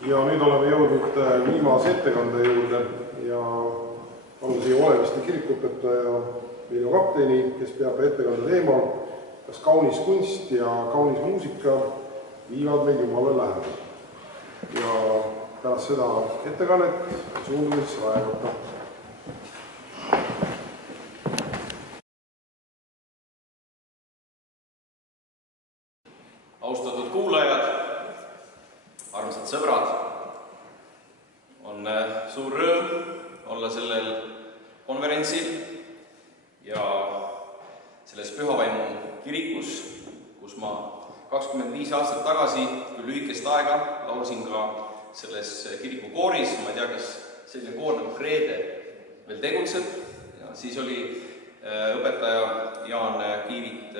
Ja nüüd oleme jõudnud viimase ettekande juurde ja palun siia Oleviste kirikuõpetaja Viljo Kapteini, kes peab ettekande teemal, kas kaunis kunst ja kaunis muusika viivad meid Jumala lähemale. Ja pärast seda ettekannet suundume siis vaevata. Austatud kuulajad, armsad sõbrad, on suur rõõm olla sellel konverentsil ja selles Pühavaimu kirikus, kus ma 25 aastat tagasi, küll lühikest aega, laulsin ka selles kirikukooris. Ma ei tea, kas selline koor nagu Kreede veel tegutseb. Ja siis oli õpetaja Jaan Kiivit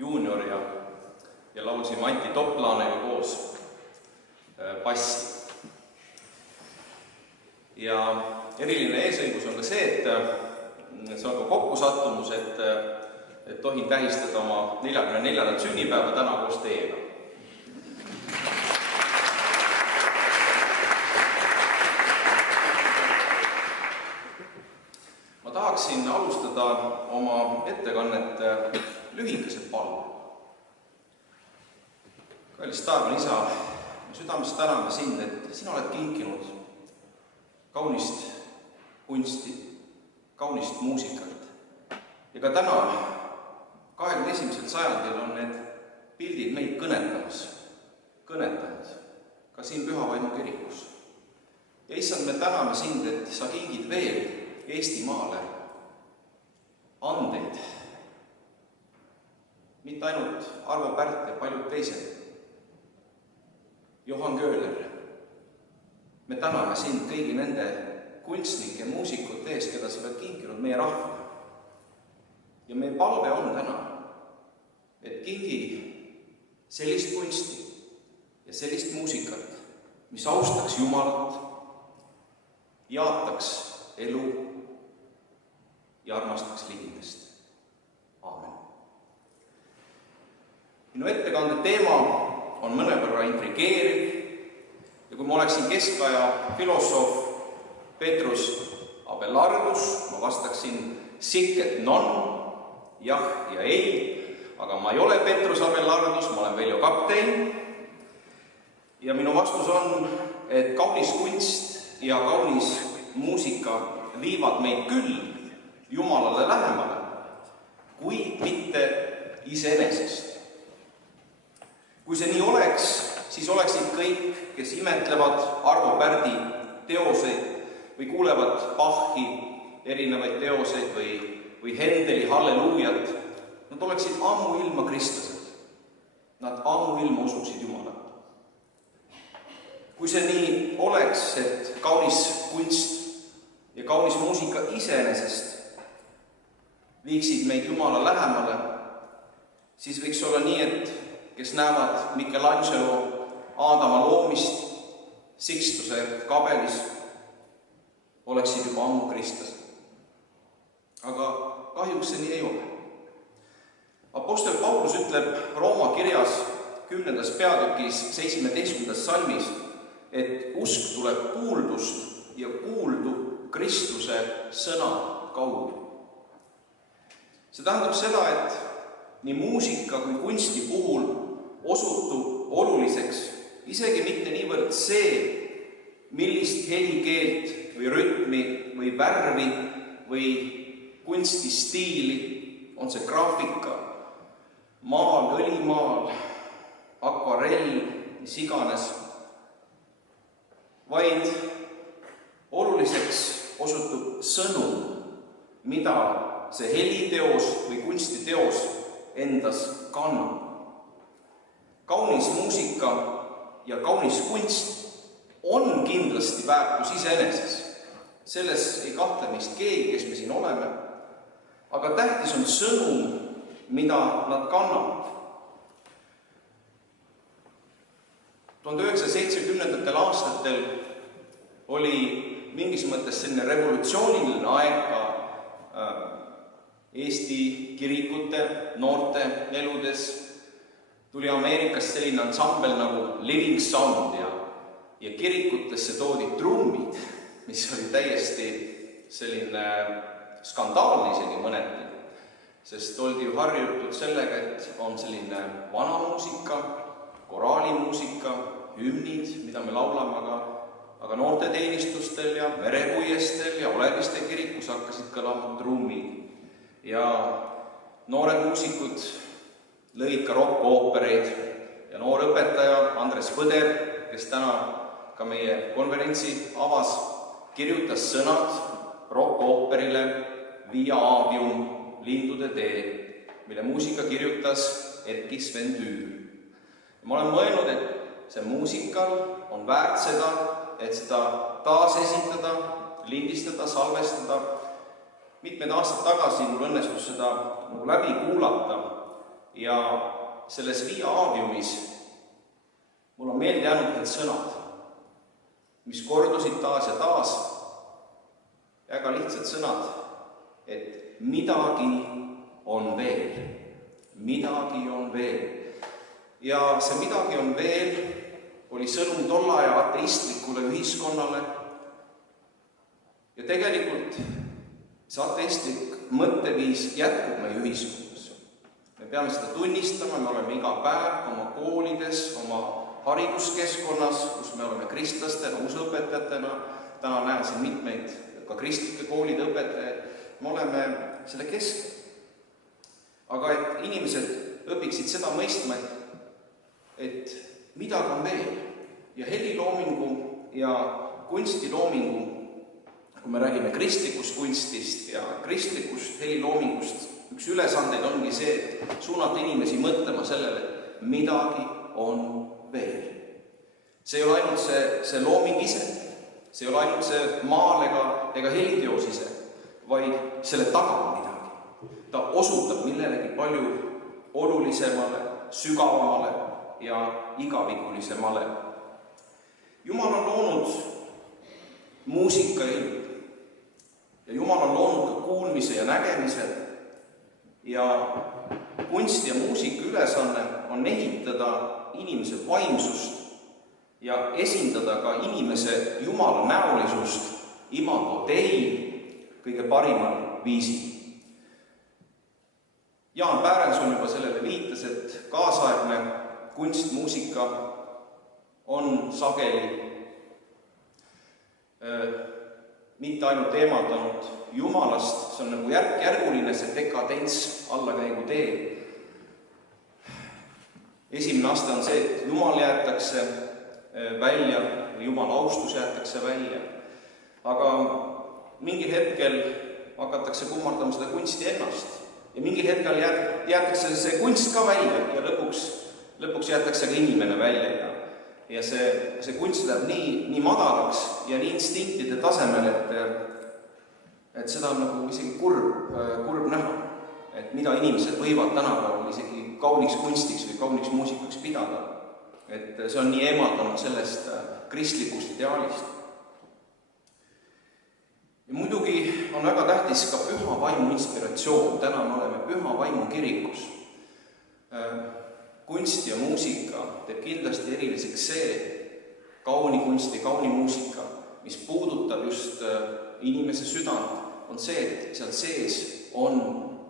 juunior ja laulsime Anti Toplaanega koos bassi. Ja eriline eesõigus on ka see, et see on ka kokkusattumus, et tohin tähistada oma 44. sünnipäeva täna koos teiega. Ma tahaksin alustada oma ettekannet lühikese palve. Kallis taevane Isa, me südamest täname sind, et sina oled kinkinud kaunist kunsti, kaunist muusikat. Ja ka täna, 21. sajandil on need pildid meid kõnetanud, ka siin Pühavaimu kirikus. Ja issand, me täname sind, et sa kingid veel Eestimaale andeid. Mitte ainult Arvo Pärt ja paljud teised. Johan Köhler, me täname sind kõigi nende kunstnike ja muusikute ees, keda sa oled kinkinud meie rahvale. Ja meie palve on täna, et kingi sellist kunsti ja sellist muusikat, mis austaks Jumalat, jaataks elu ja armastaks ligimest. Aamen. Minu ettekande teema on mõnevõrra intrigeeriv ja kui ma oleksin keskaja filosoof Petrus Abelardus, ma vastaksin siket non, jah ja ei, aga ma ei ole Petrus Abelardus, ma olen Viljo Kaptein ja minu vastus on, et kaunis kunst ja kaunis muusika viivad meid küll Jumalale lähemale, kui mitte iseenesest. Kui see nii oleks, siis oleksid kõik, kes imetlevad Arvo Pärdi teoseid või kuulevad Bachi erinevaid teoseid või Hendeli halleluujat, nad oleksid ammuilma kristlased. Nad ammuilma usuksid Jumalat. Kui see nii oleks, et kaunis kunst ja kaunis muusika iseenesest viiksid meid Jumala lähemale, siis võiks olla nii, et kes näevad Michelangelo Aadama loomist Sixtuse kabelis, oleksid juba ammu kristlased. Aga kahjuks see nii ei ole. Apostel Paulus ütleb Rooma kirjas 10. peatükis 17. salmis, et usk tuleb kuuldust ja kuuldu Kristuse sõna kaudu. See tähendab seda, et nii muusika kui kunsti puhul osutub oluliseks isegi mitte niivõrd see, millist helikeelt või rütmi või värvi või kunstistiili, on see graafika, maal, õlimaal, akvarell, mis iganes, vaid oluliseks osutub sõnum, mida see heliteos või kunstiteos endas kannab. Kaunis muusika ja kaunis kunst on kindlasti väärtus iseeneses. Selles ei kahtle meist keegi, kes me siin oleme. Aga tähtis on sõnum, mida nad kannavad. 1970. aastatel oli mingis mõttes selline revolutsiooniline aeg ka Eesti kirikute, noorte eludes. Tuli Ameerikast selline ansambel nagu Living Sound ja ja kirikutesse toodi trummid, mis oli täiesti selline skandaalne isegi mõneti, sest oldi ju harjutud sellega, et on selline vanamuusika, koraalimuusika, hümnid, mida me laulame, aga noorteteenistustel ja merepuiestel ja Oleviste kirikus hakkasid kõlama trummid. Ja noored muusikud lõid ka rock-oopereid ja noor õpetaja Andres Põder, kes täna ka meie konverentsi avas, kirjutas sõnad rock-ooperile Via Avium, Lindude tee, mille muusika kirjutas Erki Sven Tüür. Ma olen mõelnud, et see muusikal on väärt seda, et seda taasesitada, lindistada, salvestada. Mitmed aastad tagasi mul õnnestus seda läbi kuulata ja selles Via Aviumis mul on meelde jäänud need sõnad, mis kordusid taas ja taas, väga lihtsad sõnad, et midagi on veel, midagi on veel. Ja see midagi on veel oli sõnum tolle aja ateistlikule ühiskonnale. Ja tegelikult see ateistlik mõtteviis jätkub meie ühiskonnas. Me peame seda tunnistama, me oleme iga päev oma koolides, oma hariduskeskkonnas, kus me oleme kristlastena, usuõpetajatena, täna näen siin mitmeid ka kristlike koolide õpetajaid, me oleme selle keskel. Aga et inimesed õpiksid seda mõistma, et midagi on veel ja heliloomingu ja kunstiloomingu, kui me räägime kristlikust kunstist ja kristlikust heliloomingust, üks ülesandeid ongi see, et suunata inimesi mõtlema sellele, et midagi on veel. See ei ole ainult see looming ise, see ei ole ainult see maal ega heliteos ise, vaid selle taga on midagi. Ta osutab millelegi palju olulisemale, sügavamale ja igavikulisemale. Jumal on loonud muusika ja ilm. Ja Jumal on loonud ka kuulmise ja nägemise. Ja kunst ja muusika ülesanne on ehitada inimese vaimsust ja esindada ka inimese Jumala näolisust imago Dei kõige parimal viisil. Jaan Pärenson juba sellele viitas, et kaasaegne kunst, muusika on sageli mitte ainult eemaldanud Jumalast, see on nagu järguline see dekadents, allakäigu tee. Esimene aste on see, et Jumal jäetakse välja, Jumala austus jäetakse välja, aga mingil hetkel hakatakse kummardama seda kunsti ennast ja mingil hetkel jäetakse see kunst ka välja ja lõpuks jäetakse ka inimene välja ja see kunst läheb nii madalaks ja nii instinktide tasemel, et seda on nagu isegi kurb näha, et mida inimesed võivad tänapäeval isegi kauniks kunstiks või kauniks muusikaks pidada. Et see on nii eemaldanud sellest kristlikust ideaalist. Ja muidugi on väga tähtis ka püha vaimu inspiratsioon. Täna me oleme püha vaimu kirikus. Kunst ja muusika teeb kindlasti eriliseks see kauni kunsti, kauni muusika, mis puudutab just inimese südant, on see, et seal sees on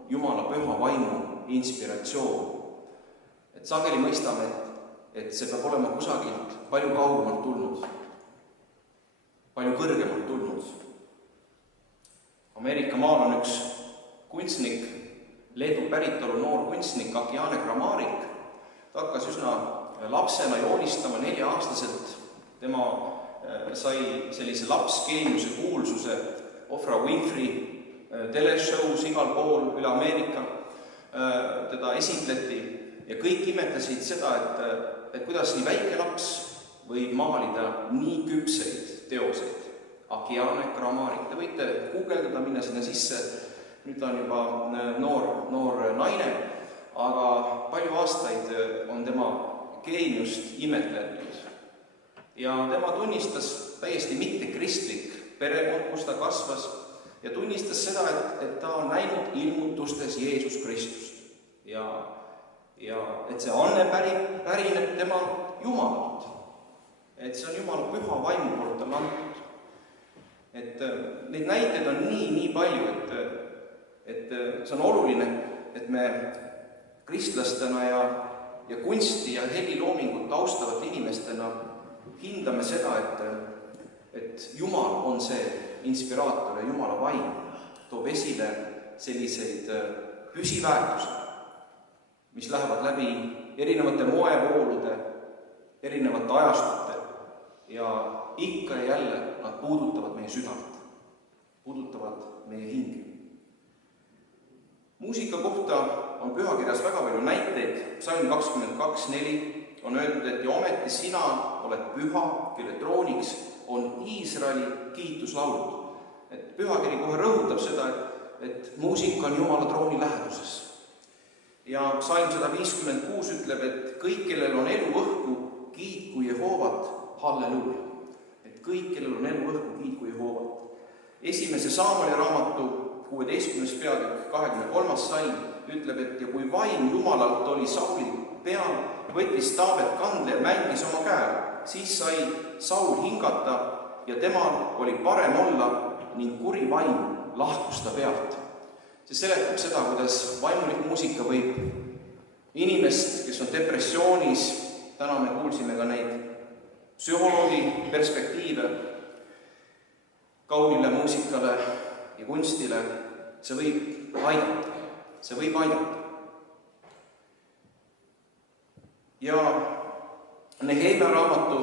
Jumala püha vaimu inspiratsioon. Et sageli mõistame, et see peab olema kusagilt palju kaugemalt tulnud, palju kõrgemalt tulnud. Ameerika maal on üks kunstnik, Leedu päritolu noor kunstnik Akiane Kramarik. Ta hakkas üsna lapsena joonistama 4-aastaselt. Tema sai sellise lapsgeeniuse kuulsuse Oprah Winfrey teleshows igal pool üle Ameerika. Teda esitleti ja kõik imetasid seda, et kuidas nii väike laps võib maalida nii küpseid teoseid. Akiane Kramarik. Te võite guugeldada, minna sinna sisse. Nüüd on juba noor naine, aga palju aastaid on tema geeniust imetletud. Ja tema tunnistas täiesti mittekristlik perekond, kus ta kasvas, ja tunnistas seda, et ta on näinud ilmutustes Jeesus Kristust. Ja et see anne pärineb tema Jumalalt. et see on Jumala püha vaimu poolt talle antud. Et neid näiteid on nii palju, et see on oluline, et me kristlastena ja kunsti ja heliloomingut austavate inimestena hindame seda, et Jumal on see inspiraator ja Jumala vaim toob esile selliseid püsiväärtusi, mis lähevad läbi erinevate moevoolude, erinevate ajastute ja ikka ja jälle nad puudutavad meie südant, puudutavad meie hinge. Muusika kohta on pühakirjas väga palju näiteid. Psalm 22:4 on öeldud, et ja ometi sina oled püha, kelle trooniks on Iisraeli kiituslaulud. Et pühakiri kohe rõhutab seda, et muusika on Jumala trooni läheduses. Ja Psalm 156 ütleb, et kõik, kellel on elu õhku, kiitku Jehoovat, halleluuja. Et kõik, kellel on elu õhku, kiitku Jehoovat. Esimese Saamoli raamatu 16. peatükk 23. salm ütleb, et ja kui vaim Jumalalt oli Sauli peal, võttis Taavet kandle ja mängis oma käe, siis sai Saul hingata ja temal oli parem olla ning kuri vaim lahkus ta pealt. See seletab seda, kuidas vaimulik muusika võib inimest, kes on depressioonis, täna me kuulsime ka neid psühholoogi perspektiive kaunile muusikale ja kunstile, see võib aidata. Ja Nehemia raamatu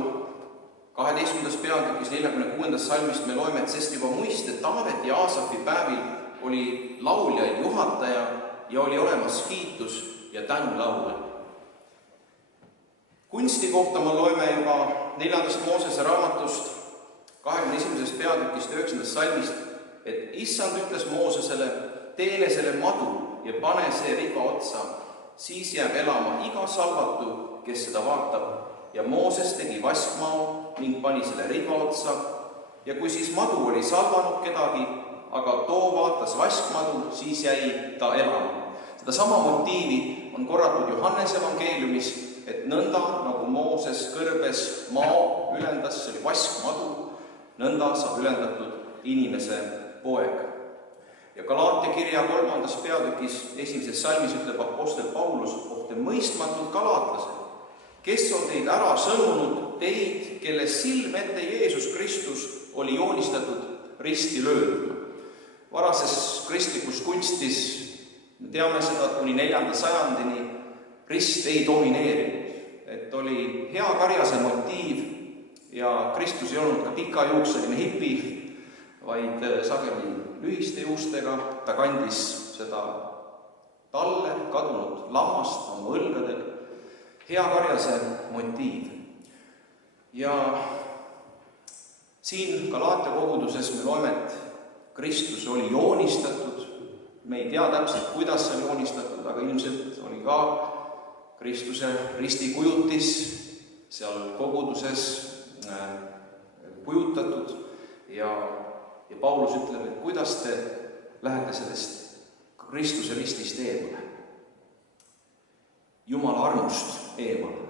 12. peatükis 46. salmist me loeme, et sest juba muiste Taaveti ja Aasafi päevil oli lauljaid juhataja ja oli olemas kiitus ja tänulaule. Kunsti kohta me loeme juba 4. Moosese raamatust 21. peatükist 9. salmist, et Issand ütles Moosesele, teene selle madu ja pane see riba otsa, siis jääb elama iga salvatu, kes seda vaatab. Ja Mooses tegi vaskmao ning pani selle riba otsa ja kui siis madu oli salvanud kedagi, aga too vaatas vaskmadu, siis jäi ta elama. Seda sama motiivi on korratud Johannes evangeeliumis, et nõnda nagu Mooses kõrbes mao ülendas, see oli vaskmadu, nõnda saab ülendatud inimese poeg. Ja Galaatia kirja 3. peatükis 1. salmis ütleb apostel Paulus, ohte mõistmatud galaatlased, kes on teid ära sõnunud, teid, kelle silm ette Jeesus Kristus oli joonistatud risti lööduna. Varases kristlikus kunstis me teame seda, et kuni 4. sajandini rist ei domineerinud, et oli hea karjase motiiv ja Kristus ei olnud ka pikajuukseline hipi, vaid sageli lühiste juustega, ta kandis seda talle kadunud lammast oma õlgadel, hea karjase motiiv. Ja siin Galaatia koguduses me loeme, et Kristus oli joonistatud, me ei tea täpselt, kuidas see oli joonistatud, aga ilmselt oli ka Kristuse ristikujutis seal koguduses kujutatud ja Paulus ütleb, et kuidas te lähete sellest Kristuse ristist eemale, Jumala armust eemale,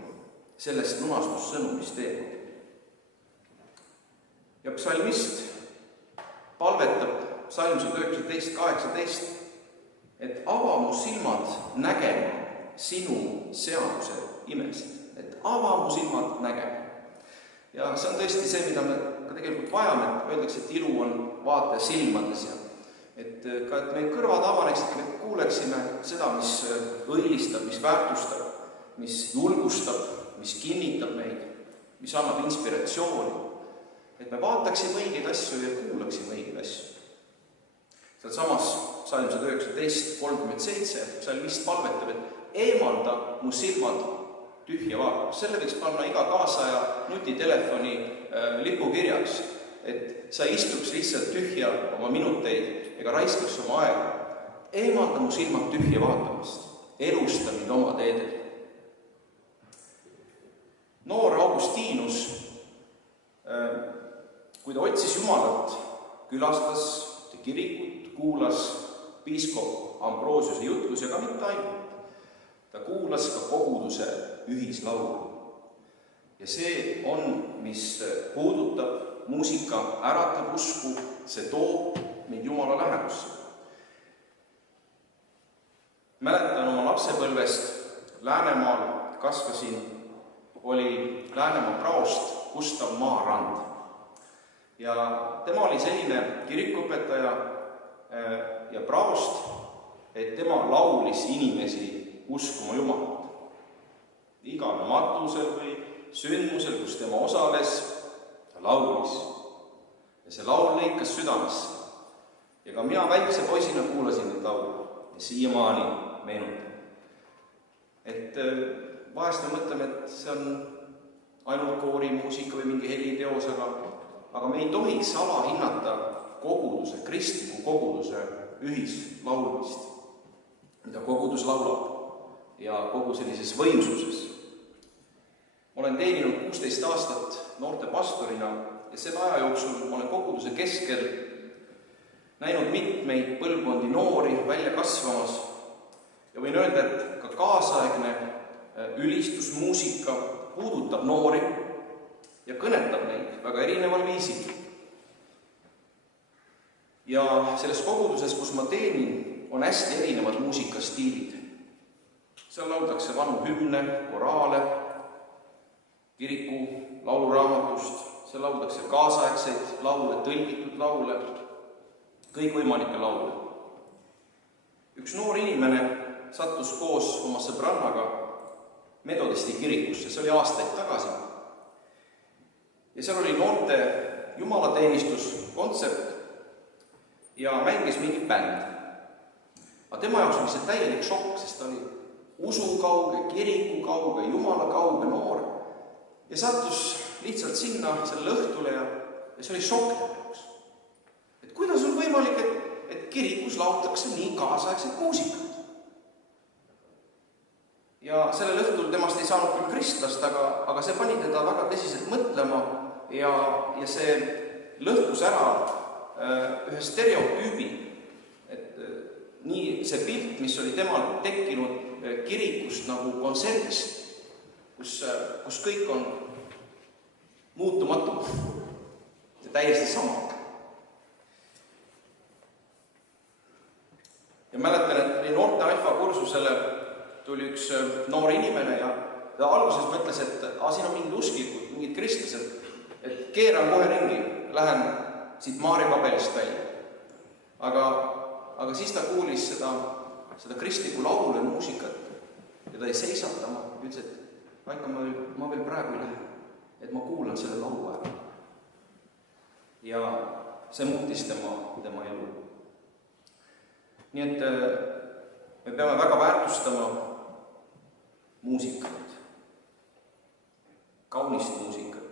sellest lunastussõnumist eemale. Ja psalmist palvetab psalm 119:18, et ava mu silmad nägema sinu seaduse imesid, et ava mu silmad nägema. Ja see on tõesti see, mida me ka tegelikult vajame, et öeldakse, et ilu on vaataja silmades ja et meie kõrvad avaneksid, et me kuuleksime seda, mis õilistab, mis väärtustab, mis julgustab, mis kinnitab meid, mis annab inspiratsiooni. Et me vaataksime õigeid asju ja kuulaksime õigeid asju. Seal samas psalm 119:37 psalmist palvetab, et eemalda mu silmad tühja vaatama. Selle võiks panna iga kaasaja nutitelefoni lipukirjaks, et sa istuks lihtsalt tühja oma minuteid ega raiskaks oma aega. Eemalda mu silmad tühja vaatamast, elusta mind oma teedel. Noor Augustinus, kui ta otsis Jumalat, külastas kirikut, kuulas piiskop Ambrosiuse jutlus ja ka mitte ainult. Ta kuulas ka koguduse ühislaulu. ja see on, mis puudutab, muusika äratab usku, see toob meid Jumala lähedusse. Mäletan oma lapsepõlvest, Läänemaal kasvasin, oli Läänemaa praost Gustav Maarand. Ja tema oli selline kirikuõpetaja ja praost, et tema laulis inimesi uskuma Jumalat. Igal matusel või sündmusel, kus tema osales, ta laulis. Ja see laul lõikas südamesse. Ja ka mina väikse poisina kuulasin neid laulu ja siiamaani meenutan. Et vahest me mõtleme, et see on ainult koorimuusika või mingi heliteos, aga me ei tohiks alahinnata koguduse, kristliku koguduse ühislaulmist, mida kogudus laulab ja kogu sellises võimsuses. Olen teeninud 16 aastat noorte pastorina ja selle aja jooksul olen koguduse keskel näinud mitmeid põlvkondi noori välja kasvamas ja võin öelda, et ka kaasaegne ülistusmuusika puudutab noori ja kõnetab neid väga erineval viisil. Ja selles koguduses, kus ma teenin, on hästi erinevad muusikastiilid. Seal lauldakse vanu hümne, koraale, kiriku lauluraamatust, seal lauldakse kaasaegseid laule, tõlgitud laule, kõikvõimalikke laule. Üks noor inimene sattus koos oma sõbrannaga Metodisti kirikusse, see oli aastaid tagasi. Ja seal oli noorte jumalateenistus, kontsert ja mängis mingi bänd. Aga tema jaoks oli see täielik šokk, sest ta oli usukauge, kirikukauge, jumala kauge noor ja sattus lihtsalt sinna selle õhtule ja see oli šokk tema jaoks. Et kuidas on võimalik, et kirikus laultakse nii kaasaegset muusikat? Ja sellel õhtul temast ei saanud küll kristlast, aga see pani teda väga tõsiselt mõtlema ja see lõhkus ära ühe stereotüübi, et nii see pilt, mis oli temal tekkinud kirikust nagu kontserdist, kus kõik on muutumatu ja täiesti sama. Ja mäletan, et noorte alfa kursusele tuli üks noor inimene ja ta alguses mõtles, et siin on mingid usklikud, mingid kristlased, et keeran kohe ringi, lähen siit Maarja kapelist välja. Aga siis ta kuulis seda kristlikku laulu ja muusikat ja ta ei seisatama, ütles, et vaikka ma veel praegu ei lähe, et ma kuulan selle laulu ära. Ja see muutis tema elu. Nii et me peame väga väärtustama muusikat, kaunist muusikat,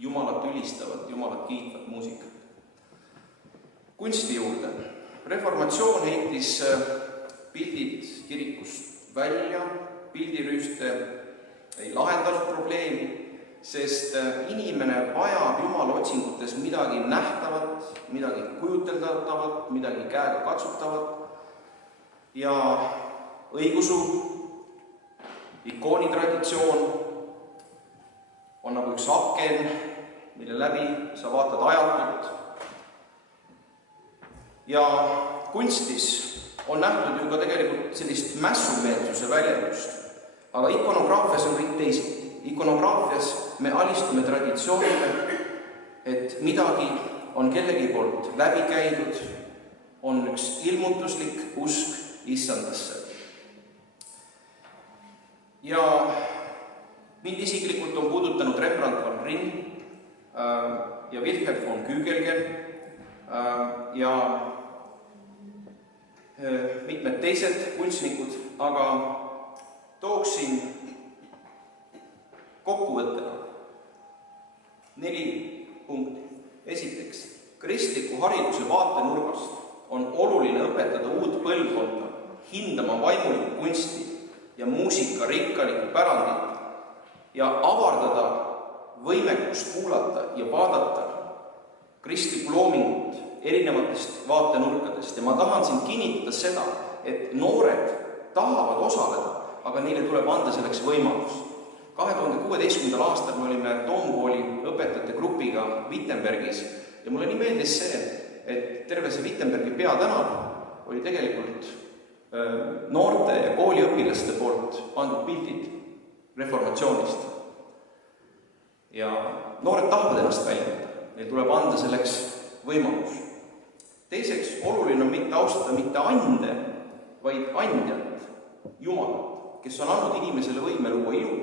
Jumalat ülistavat, Jumalat kiitvat muusikat. Kunsti juurde. Reformatsioon heitis pildid kirikust välja, pildirüüste ei lahendanud probleemi, sest inimene vajab Jumala otsingutes midagi nähtavat, midagi kujuteldavat, midagi käega katsutavat ja õigusu ikoonitraditsioon on nagu üks aken, mille läbi sa vaatad ajatult. Ja kunstis on nähtud ju ka tegelikult sellist mässumeelsuse väljendust, aga ikonograafias on kõik teised. Ikonograafias me alistume traditsioonile, et midagi on kellegi poolt läbi käidud, on üks ilmutuslik usk issandasse. Ja mind isiklikult on puudutanud Rembrandt van Rijn ja Wilhelm von Kügelgen ja mitmed teised kunstnikud, aga tooksin kokkuvõttena 4 punkti. Esiteks, kristliku hariduse vaatenurgast on oluline õpetada uut põlvkonda hindama vaimulikku kunsti ja muusika rikkalikku pärandit ja avardada võimekust kuulata ja vaadata kristlikku loomingut erinevatest vaatenurkadest. Ja ma tahan siin kinnitada seda, et noored tahavad osaleda, aga neile tuleb anda selleks võimalus. 2016. aastal me olime Toomkooli õpetajate grupiga Wittenbergis ja mulle nii meeldis see, et terve see Wittenbergi peatänav oli tegelikult noorte ja kooliõpilaste poolt pandud pildid reformatsioonist. Ja noored tahavad ennast väljendada, neil tuleb anda selleks võimalus. Teiseks, oluline on mitte austada mitte ande, vaid andjat, Jumalat, kes on andnud inimesele võime luua ilu,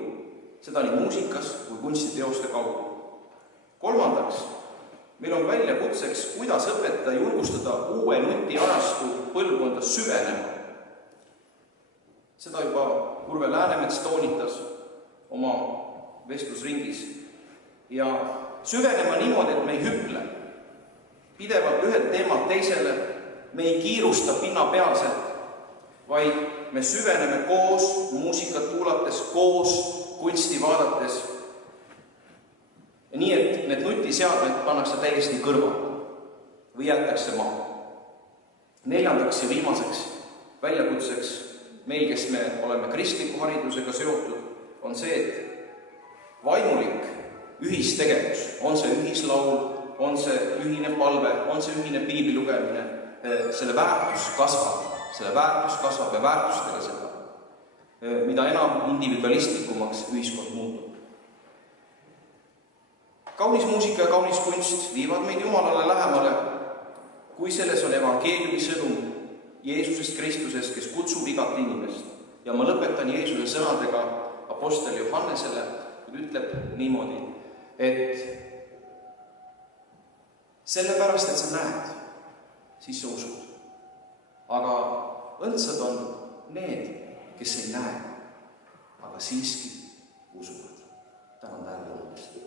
seda nii muusikas kui kunstiteoste kaudu. Kolmandaks, meil on väljakutseks, kuidas õpetada ja julgustada uue nutiajastu põlvkonda süvenema. Seda juba Urve Läänemets toonitas oma vestlusringis. Ja süvenema niimoodi, et me ei hüple, pidevalt ühelt teemalt teisele, me ei kiirusta pinnapealselt, vaid me süveneme koos muusikat kuulates, koos kunsti vaadates. Ja nii, et need nutiseadmed pannakse täiesti kõrvale või jäetakse maha. Neljandaks ja viimaseks väljakutseks meil, kes me oleme kristliku haridusega seotud, on see, et vaimulik ühistegevus, on see ühislaul, on see ühine palve, on see ühine piibli lugemine, selle väärtus kasvab ja väärtustada seda, mida enam individualistlikumaks ühiskond muutub. Kaunis muusika ja kaunis kunst viivad meid Jumalale lähemale, kui selles on evangeeliumi sõnum Jeesusest Kristusest, kes kutsub igat inimest. Ja ma lõpetan Jeesuse sõnadega apostel Johannesele, kui ütleb niimoodi, et sellepärast, et sa näed, siis sa usud. Aga õndsad on need, kes ei näe, aga siiski usuvad. Tänan tähelepanu eest.